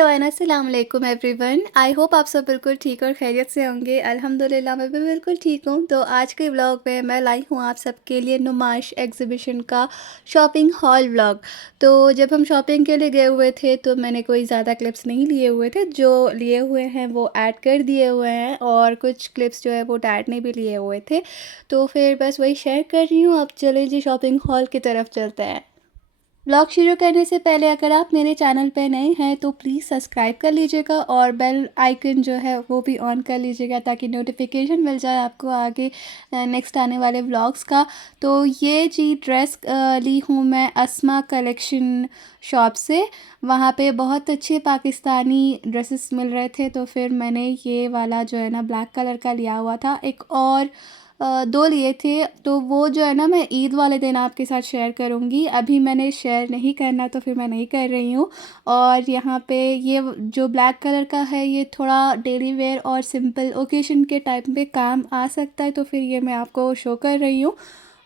Hello and अस्सलाम वालेकुम everyone. I hope आप सब बिल्कुल ठीक और खैरियत से होंगे। अल्हम्दुलिल्लाह मैं भी बिल्कुल ठीक हूँ। तो आज के व्लॉग में मैं लाई हूँ आप सबके लिए नुमाइश एग्जीबिशन का शॉपिंग हॉल व्लॉग। तो जब हम शॉपिंग के लिए गए हुए थे तो मैंने कोई ज़्यादा क्लिप्स नहीं लिए हुए थे, जो लिए हुए हैं वो ऐड कर दिए हुए हैं और कुछ क्लिप्स जो है वो डैड ने भी लिए हुए थे। तो फिर बस वही शेयर कर रही हूँ। अब चले जी शॉपिंग हॉल की तरफ चलते हैं। ब्लॉग शुरू करने से पहले अगर आप मेरे चैनल पे नए हैं तो प्लीज़ सब्सक्राइब कर लीजिएगा और बेल आइकन जो है वो भी ऑन कर लीजिएगा ताकि नोटिफिकेशन मिल जाए आपको आगे नेक्स्ट आने वाले व्लॉग्स का। तो ये जी ड्रेस ली हूँ मैं अस्मा कलेक्शन शॉप से। वहाँ पे बहुत अच्छे पाकिस्तानी ड्रेसेस मिल रहे थे, तो फिर मैंने ये वाला जो है ना ब्लैक कलर का लिया हुआ था। एक और दो लिए थे, तो वो जो है ना मैं ईद वाले दिन आपके साथ शेयर करूँगी। अभी मैंने शेयर नहीं करना तो फिर मैं नहीं कर रही हूँ। और यहाँ पे ये जो ब्लैक कलर का है ये थोड़ा डेली वेयर और सिंपल ओकेशन के टाइम पे काम आ सकता है, तो फिर ये मैं आपको शो कर रही हूँ।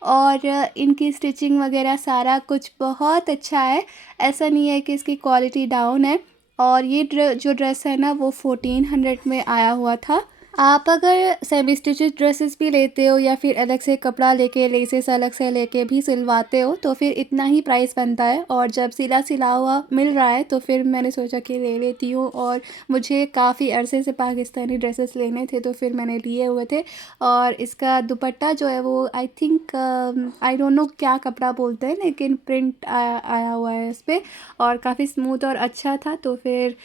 और इनकी स्टिचिंग वगैरह सारा कुछ बहुत अच्छा है, ऐसा नहीं है कि इसकी क्वालिटी डाउन है। और ये जो ड्रेस है ना वो 1400 में आया हुआ था। आप अगर सेमी स्टिचेस ड्रेसेस भी लेते हो या फिर अलग से कपड़ा लेके लेसेस अलग से लेके भी सिलवाते हो तो फिर इतना ही प्राइस बनता है। और जब सिला सिला हुआ मिल रहा है तो फिर मैंने सोचा कि ले लेती हूँ। और मुझे काफ़ी अरसे से पाकिस्तानी ड्रेसेस लेने थे तो फिर मैंने लिए हुए थे। और इसका दुपट्टा जो है वो I think I don't know क्या कपड़ा बोलते हैं, लेकिन प्रिंट आया हुआ है इस पर और काफ़ी स्मूथ और अच्छा था। तो फिर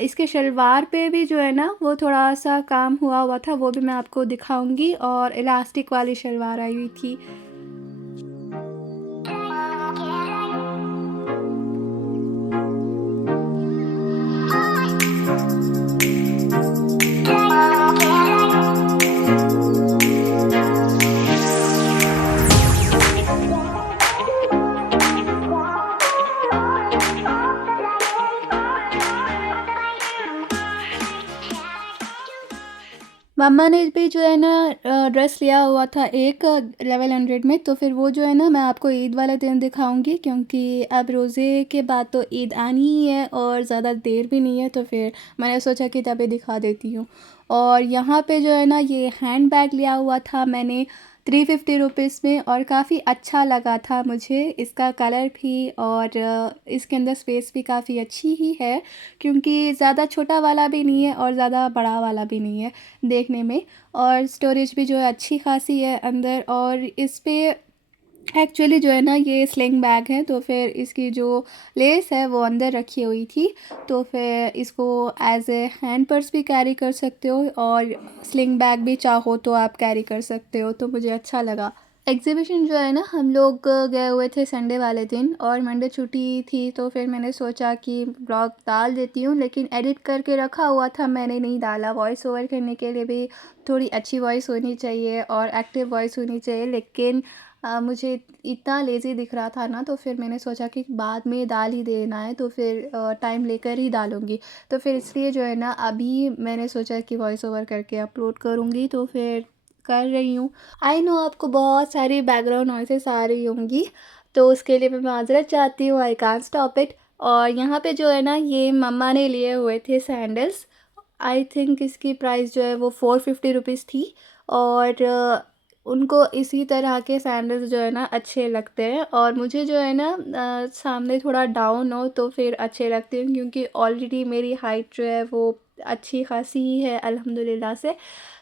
इसके शलवार पे भी जो है ना वो थोड़ा सा काम हुआ हुआ था, वो भी मैं आपको दिखाऊंगी। और इलास्टिक वाली शलवार आई हुई थी। मम्मा ने भी जो है ना ड्रेस लिया हुआ था एक 1100 में, तो फिर वो जो है ना मैं आपको ईद वाले दिन दिखाऊंगी, क्योंकि अब रोज़े के बाद तो ईद आनी ही है और ज़्यादा देर भी नहीं है, तो फिर मैंने सोचा कि तभी दिखा देती हूँ। और यहाँ पे जो है ना ये हैंड बैग लिया हुआ था मैंने 350 में और काफ़ी अच्छा लगा था मुझे इसका कलर भी। और इसके अंदर स्पेस भी काफ़ी अच्छी ही है, क्योंकि ज़्यादा छोटा वाला भी नहीं है और ज़्यादा बड़ा वाला भी नहीं है देखने में। और स्टोरेज भी जो है अच्छी खासी है अंदर। और इस पे एक्चुअली जो है ना ये स्लिंग बैग है, तो फिर इसकी जो लेस है वो अंदर रखी हुई थी, तो फिर इसको एज ए हैंड पर्स भी कैरी कर सकते हो और स्लिंग बैग भी चाहो तो आप कैरी कर सकते हो, तो मुझे अच्छा लगा। एग्जीबिशन जो है ना हम लोग गए हुए थे संडे वाले दिन और मंडे छुट्टी थी, तो फिर मैंने सोचा कि ब्लॉग डाल देती हूँ, लेकिन एडिट करके रखा हुआ था मैंने नहीं डाला। वॉइस ओवर करने के लिए भी थोड़ी अच्छी वॉइस होनी चाहिए और एक्टिव वॉइस होनी चाहिए, लेकिन मुझे इतना लेज़ी दिख रहा था ना, तो फिर मैंने सोचा कि बाद में डाल ही देना है, तो फिर टाइम लेकर ही डालूँगी। तो फिर इसलिए जो है ना अभी मैंने सोचा कि वॉइस ओवर करके अपलोड करूँगी, तो फिर कर रही हूँ। आई नो आपको बहुत सारी बैकग्राउंड नॉइसेस आ रही होंगी, तो उसके लिए मैं माज़रत चाहती हूँ। I can't stop it. और यहाँ पे जो है ना ये मम्मा ने लिए हुए थे सैंडल्स। आई थिंक इसकी प्राइस जो है वो 450 थी। और उनको इसी तरह के सैंडल्स जो है ना अच्छे लगते हैं, और मुझे जो है ना सामने थोड़ा डाउन हो तो फिर अच्छे लगते हैं, क्योंकि ऑलरेडी मेरी हाइट जो है वो अच्छी खासी ही है अल्हम्दुलिल्लाह से।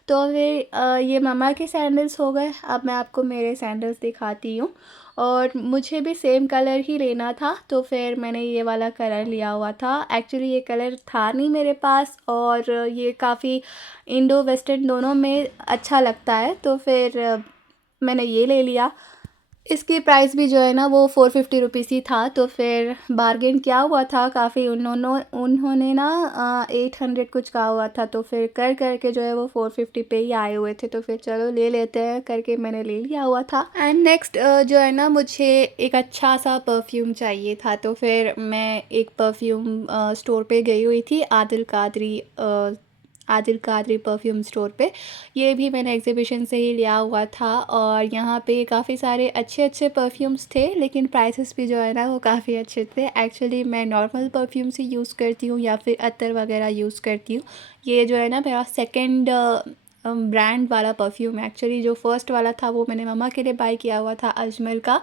तो फिर ये मम्मा के सैंडल्स हो गए। अब मैं आपको मेरे सैंडल्स दिखाती हूँ। और मुझे भी सेम कलर ही लेना था, तो फिर मैंने ये वाला कलर लिया हुआ था। एक्चुअली ये कलर था नहीं मेरे पास और ये काफ़ी इंडो वेस्टर्न दोनों में अच्छा लगता है, तो फिर मैंने ये ले लिया। इसकी प्राइस भी जो है ना वो 450 ही था, तो फिर बार्गेन किया हुआ था काफ़ी। उन्होंने ना 800 कुछ कहा हुआ था, तो फिर कर करके जो है वो 450 पे ही आए हुए थे, तो फिर चलो ले लेते हैं करके मैंने ले लिया हुआ था। एंड नेक्स्ट जो है ना मुझे एक अच्छा सा परफ्यूम चाहिए था, तो फिर मैं एक परफ्यूम स्टोर पे गई हुई थी, आदिल कादरी आदिल कादरी परफ्यूम स्टोर पे। ये भी मैंने एग्ज़िबिशन से ही लिया हुआ था और यहाँ पे काफ़ी सारे अच्छे-अच्छे परफ्यूम्स थे, लेकिन प्राइसेस भी जो है ना वो काफ़ी अच्छे थे। एक्चुअली मैं नॉर्मल परफ्यूम्स ही यूज़ करती हूँ या फिर अत्तर वगैरह यूज़ करती हूँ। ये जो है ना मेरा सेकंड ब्रांड वाला परफ्यूम है। एक्चुअली जो फर्स्ट वाला था वो मैंने मम्मा के लिए बाय किया हुआ था अजमल का,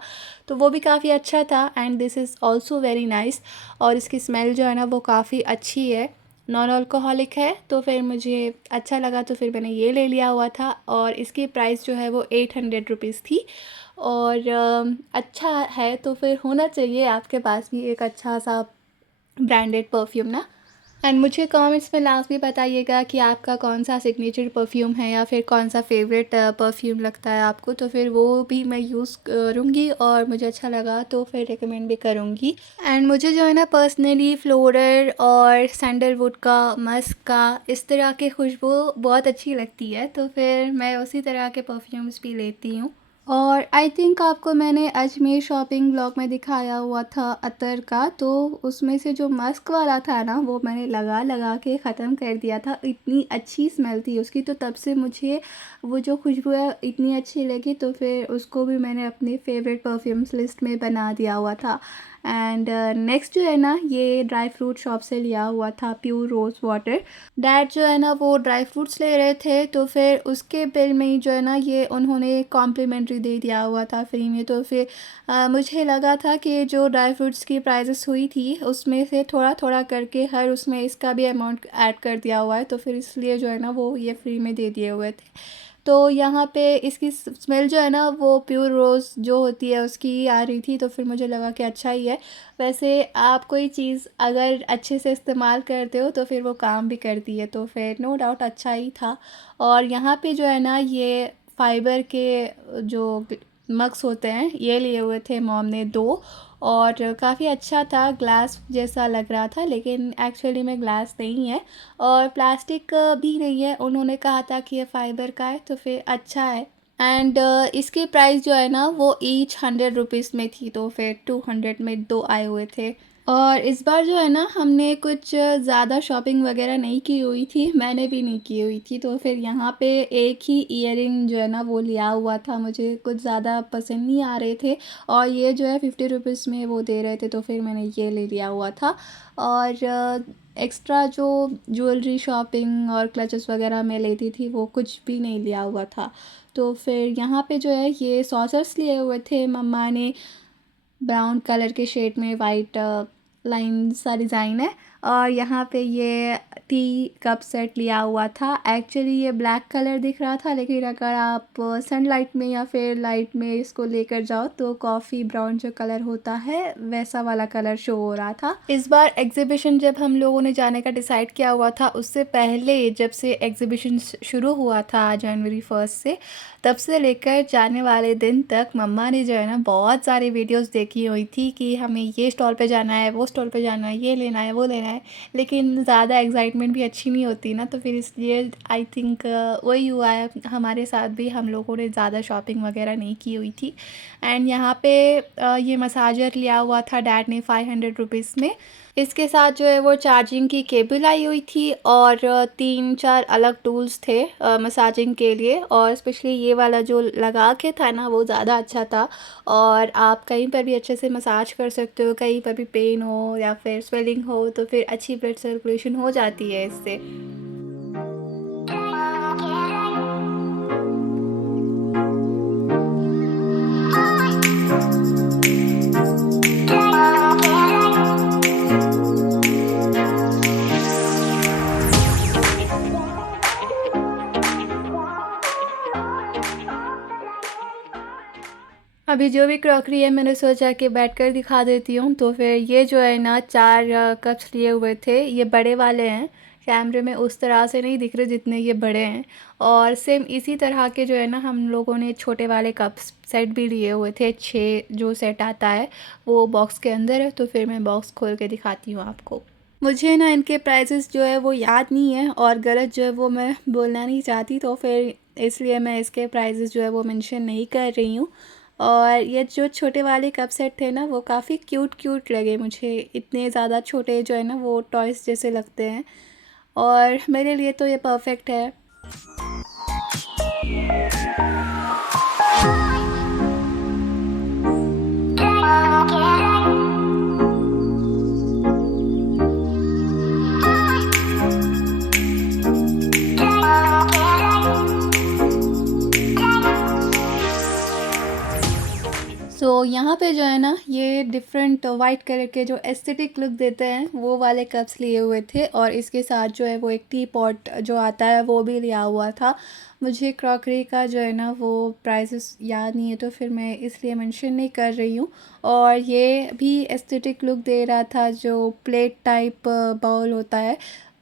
तो वो भी काफ़ी अच्छा था and this is also very nice. और इसकी स्मेल जो है ना वो काफ़ी अच्छी है, नॉन अल्कोहलिक है, तो फिर मुझे अच्छा लगा तो फिर मैंने ये ले लिया हुआ था। और इसकी प्राइस जो है वो 800 रुपीज़ थी और अच्छा है, तो फिर होना चाहिए आपके पास भी एक अच्छा सा ब्रांडेड परफ्यूम ना। एंड मुझे कमेंट्स में लास्ट भी बताइएगा कि आपका कौन सा सिग्नेचर परफ्यूम है या फिर कौन सा फेवरेट परफ्यूम लगता है आपको, तो फिर वो भी मैं यूज़ करूँगी और मुझे अच्छा लगा तो फिर रिकमेंड भी करूँगी। एंड मुझे जो है ना पर्सनली फ्लोरल और सैंडलवुड का, मस्क का, इस तरह की खुशबू बहुत अच्छी लगती है, तो फिर मैं उसी तरह के परफ्यूम्स भी लेती हूँ। और आई थिंक आपको मैंने अजमेर शॉपिंग ब्लॉग में दिखाया हुआ था अतर का, तो उसमें से जो मस्क वाला था ना वो मैंने लगा लगा के ख़त्म कर दिया था। इतनी अच्छी स्मेल थी उसकी, तो तब से मुझे वो जो खुशबू है इतनी अच्छी लगी, तो फिर उसको भी मैंने अपनी फेवरेट परफ्यूम्स लिस्ट में बना दिया हुआ था। एंड नेक्स्ट जो है ना ये ड्राई फ्रूट शॉप से लिया हुआ था प्योर रोज़ वाटर। डैड जो है ना वो ड्राई फ्रूट्स ले रहे थे, तो फिर उसके बिल में ही जो है ना ये उन्होंने कॉम्प्लीमेंट्री दे दिया हुआ था फ्री में। तो फिर मुझे लगा था कि जो ड्राई फ्रूट्स की प्राइसेस हुई थी उसमें से थोड़ा थोड़ा करके हर उसमें इसका भी अमाउंट ऐड कर दिया हुआ है, तो फिर इसलिए जो है ना वो ये फ्री में दे दिए हुए थे। तो यहाँ पे इसकी स्मेल जो है ना वो प्योर रोज़ जो होती है उसकी ही आ रही थी, तो फिर मुझे लगा कि अच्छा ही है। वैसे आप कोई चीज़ अगर अच्छे से इस्तेमाल करते हो तो फिर वो काम भी करती है, तो फिर नो डाउट अच्छा ही था। और यहाँ पे जो है ना ये फाइबर के जो मग्स होते हैं ये लिए हुए थे मॉम ने 2, और काफ़ी अच्छा था, ग्लास जैसा लग रहा था लेकिन एक्चुअली में ग्लास नहीं है और प्लास्टिक भी नहीं है। उन्होंने कहा था कि ये फ़ाइबर का है, तो फिर अच्छा है। एंड इसकी प्राइस जो है ना वो ईच 100 रुपीज़ में थी, तो फिर 200 में 2 आए हुए थे। और इस बार जो है ना हमने कुछ ज़्यादा शॉपिंग वगैरह नहीं की हुई थी, मैंने भी नहीं की हुई थी, तो फिर यहाँ पे एक ही ईयरिंग जो है ना वो लिया हुआ था, मुझे कुछ ज़्यादा पसंद नहीं आ रहे थे और ये जो है 50 रुपीज़ में वो दे रहे थे, तो फिर मैंने ये ले लिया हुआ था। और एक्स्ट्रा जो ज्वेलरी शॉपिंग और क्लचेस वगैरह मैं लेती थी वो कुछ भी नहीं लिया हुआ था। तो फिर यहाँ पे जो है ये सॉसर्स लिए हुए थे मम्मा ने, ब्राउन कलर के शेड में वाइट लाइन सा डिज़ाइन है। और यहाँ पे ये टी कप सेट लिया हुआ था। एक्चुअली ये ब्लैक कलर दिख रहा था, लेकिन अगर आप सनलाइट में या फिर लाइट में इसको लेकर जाओ तो कॉफ़ी ब्राउन जो कलर होता है वैसा वाला कलर शो हो रहा था। इस बार एग्जीबिशन जब हम लोगों ने जाने का डिसाइड किया हुआ था, उससे पहले जब से एग्जीबिशन शुरू हुआ था जनवरी 1 से, तब से लेकर जाने वाले दिन तक मम्मा ने जो है ना बहुत सारी वीडियोस देखी हुई थी कि हमें ये स्टॉल पे जाना है, वो स्टॉल पे जाना है, ये लेना है, वो लेना है। लेकिन ज़्यादा एक्साइटमेंट भी अच्छी नहीं होती ना, तो फिर इसलिए आई थिंक वही हुआ है हमारे साथ भी, हम लोगों ने ज़्यादा शॉपिंग वगैरह नहीं की हुई थी। एंड यहाँ पे ये मसाजर लिया हुआ था डैड ने 500 रुपीज़ में। इसके साथ जो है वो चार्जिंग की केबल आई हुई थी और 3-4 अलग टूल्स थे मसाजिंग के लिए, और स्पेशली ये वाला जो लगा के था ना वो ज़्यादा अच्छा था। और आप कहीं पर भी अच्छे से मसाज कर सकते हो, कहीं पर भी पेन हो या फिर स्वेलिंग हो तो फिर अच्छी ब्लड सर्कुलेशन हो जाती है इससे। अभी जो भी क्रॉकरी है मैंने सोचा कि बैठकर दिखा देती हूँ, तो फिर ये जो है ना 4 कप्स लिए हुए थे, ये बड़े वाले हैं, कैमरे में उस तरह से नहीं दिख रहे जितने ये बड़े हैं। और सेम इसी तरह के जो है ना हम लोगों ने छोटे वाले कप्स सेट भी लिए हुए थे, 6 जो सेट आता है वो बॉक्स के अंदर है, तो फिर मैं बॉक्स खोल के दिखाती हूँ आपको। मुझे ना इनके प्राइसेस जो है वो याद नहीं है और गलत जो है वो मैं बोलना नहीं चाहती, तो फिर इसलिए मैं इसके प्राइसेस जो है वो मेंशन नहीं कर रही हूँ। और ये जो छोटे वाले कप सेट थे ना वो काफ़ी क्यूट क्यूट लगे मुझे, इतने ज़्यादा छोटे जो है ना वो टॉयज़ जैसे लगते हैं। और मेरे लिए तो ये परफ़ेक्ट है। यहाँ पे जो है ना, ये डिफरेंट वाइट कलर के जो एस्थेटिक लुक देते हैं वो वाले कप्स लिए हुए थे, और इसके साथ जो है वो एक टी पॉट जो आता है वो भी लिया हुआ था। मुझे क्रॉकरी का जो है ना वो प्राइसेस याद नहीं है, तो फिर मैं इसलिए मेंशन नहीं कर रही हूँ। और ये भी एस्थेटिक लुक दे रहा था, जो प्लेट टाइप बाउल होता है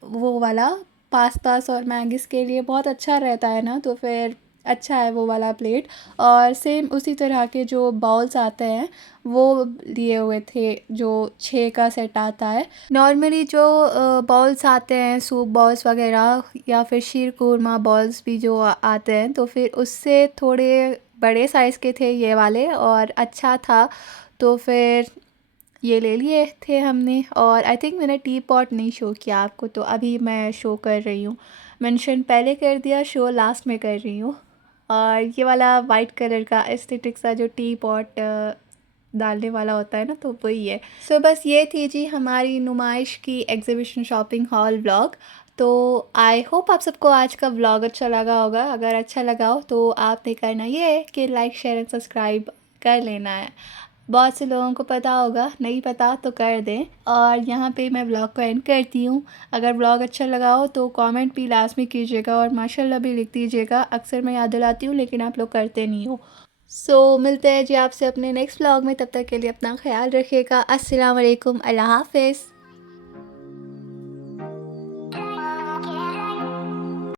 वो वाला, पास्तास और मैगीज़ के लिए बहुत अच्छा रहता है ना, तो फिर अच्छा है वो वाला प्लेट। और सेम उसी तरह के जो बाउल्स आते हैं वो लिए हुए थे, जो 6 का सेट आता है। नॉर्मली जो बाउल्स आते हैं, सूप बाउल्स वगैरह या फिर शीर कुरमा बाउल्स भी जो आते हैं, तो फिर उससे थोड़े बड़े साइज़ के थे ये वाले, और अच्छा था, तो फिर ये ले लिए थे हमने। और आई थिंक मैंने टी पॉट नहीं शो किया आपको, तो अभी मैं शो कर रही हूँ। मेंशन पहले कर दिया, शो लास्ट में कर रही हूँ। और ये वाला वाइट कलर का एस्थेटिक सा जो टी पॉट डालने वाला होता है ना, तो वही है। सो बस ये थी जी हमारी नुमाइश की एग्जीबिशन शॉपिंग हॉल व्लॉग। तो आई होप आप सबको आज का व्लॉग अच्छा लगा होगा। अगर अच्छा लगा हो तो आपने करना ये है कि लाइक शेयर एंड सब्सक्राइब कर लेना है। बहुत से लोगों को पता होगा, नहीं पता तो कर दें। और यहाँ पे मैं व्लॉग को एंड करती हूँ। अगर व्लॉग अच्छा लगा हो तो कमेंट भी लास्ट में कीजिएगा, और माशाल्लाह भी लिख दीजिएगा। अक्सर मैं याद दिलाती हूँ लेकिन आप लोग करते नहीं हो। मिलते हैं जी आपसे अपने नेक्स्ट व्लॉग में। तब तक के लिए अपना ख्याल रखिएगा। अस्सलाम वालेकुम, अल्लाह हाफ़िज़।